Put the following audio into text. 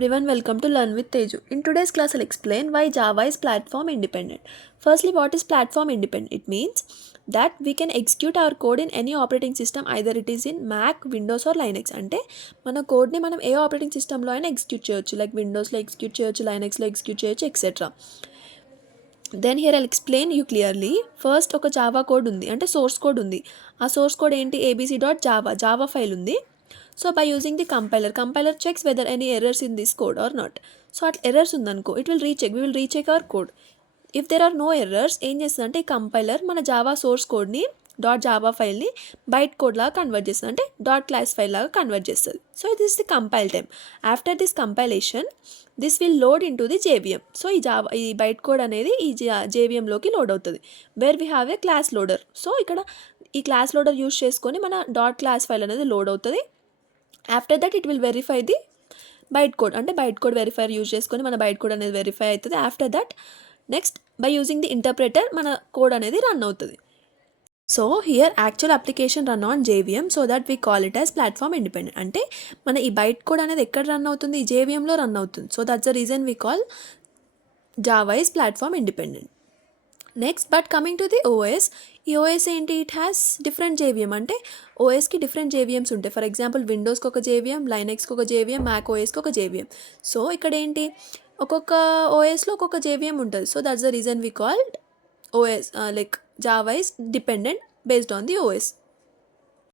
Everyone, welcome to Learn with Teju. In today's class, I'll explain why Java is platform independent. Firstly, what is platform independent? It means that we can execute our code in any operating system, either it is in Mac, Windows or Linux. అంటే మన కోడ్ని మనం ఏ ఆపరేటింగ్ సిస్టంలో అయినా ఎగ్జిక్యూట్ చేయొచ్చు, లైక్ విండోస్లో execute చేయొచ్చు, లైనక్స్లో ఎగ్జిక్యూట్ చేయొచ్చు, etcetera. Then here I'll explain you clearly. First ఒక జావా కోడ్ ఉంది, అంటే సోర్స్ కోడ్ ఉంది. ఆ సోర్స్ కోడ్ ఏంటి? abc.java జావా ఫైల్ ఉంది. So by using the compiler checks whether any errors in this code or not. So at errors undanko, it will recheck, we will recheck our code. If there are no errors, ఏం చేస్తుందంటే ఈ compiler మన Java source కోడ్ని .java ఫైల్ని byte code లాగా convert చేస్తుంది, అంటే .class file లాగా కన్వర్ట్ చేస్తుంది. So this the compile time. After this compilation this will load in to the JVM. So ఈ బైట్ కోడ్ అనేది ఈ జేవిఎంలోకి లోడ్ అవుతుంది, where we have a class loader. So ఇక్కడ ఈ క్లాస్ లోడర్ యూస్ చేసుకొని మన .class ఫైల్ అనేది లోడ్ అవుతుంది. After that it will verify the byte code, అంటే బైట్ కోడ్ వెరిఫైర్ యూజ్ చేసుకొని మన బైట్ కోడ్ అనేది వెరిఫై అవుతుంది. After that next by using the interpreter మన కోడ్ అనేది రన్ అవుతుంది. So here actual application run on JVM, so that we call it as platform independent. అంటే మన ఈ బైట్ కోడ్ అనేది ఎక్కడ రన్ అవుతుంది? ఈ జేవిఎంలో రన్ అవుతుంది. So that's the reason we call Java is platform independent. Next but coming to the OS, ఈ ఓఎస్ ఏంటి? ఇట్ హ్యాస్ డిఫరెంట్ జేవిఎం, అంటే ఓఎస్కి డిఫరెంట్ జేవిఎమ్స్ ఉంటాయి. ఫర్ ఎగ్జాంపుల్ విండోస్కి ఒక జేవిఎం, లైనక్స్కి ఒక జేవిఎం, మ్యాక్ ఓఎస్కి ఒక జేవిఎం. సో ఇక్కడ ఏంటి, ఒక్కొక్క ఓఎస్లో ఒక్కొక్క జేవిఎం ఉంటుంది. So that's the reason we called OS like Java is dependent based on the OS.